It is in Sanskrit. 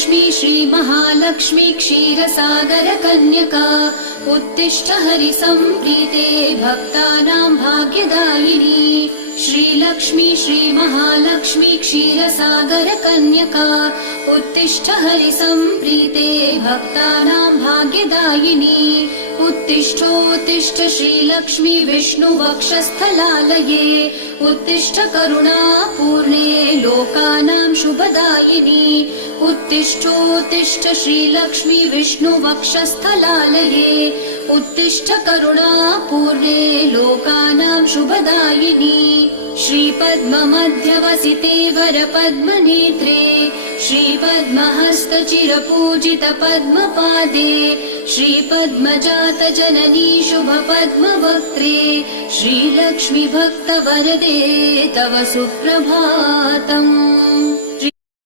श्रीलक्ष्मी श्रीमहालक्ष्मी क्षीरसागरकन्यका उत्तिष्ठ हरिसम्प्रीते भक्तानां भाग्यदायिनी। श्रीलक्ष्मी श्रीमहालक्ष्मी क्षीरसागरकन्यका उत्तिष्ठ हरिसम्प्रीते भक्तानां भाग्यदायिनी। उत्तिष्ठोत्तिष्ठ श्रीलक्ष्मी विष्णुवक्षस्थलालये उत्तिष्ठ करुणापूर्णे लोकानां शुभदायिनी। उत्तिष्ठोत्तिष्ठ श्रीलक्ष्मी विष्णुवक्षस्थलालये उत्तिष्ठ करुणापूर्णे लोकानां शुभदायिनी। श्रीपद्ममध्यवसिते वरपद्मनेत्रे श्रीपद्महस्तचिरपूजितपद्मपादे श्रीपद्मजातजननी शुभपद्मवक्त्रे श्रीलक्ष्मी भक्तवरदे तव सुप्रभातम्।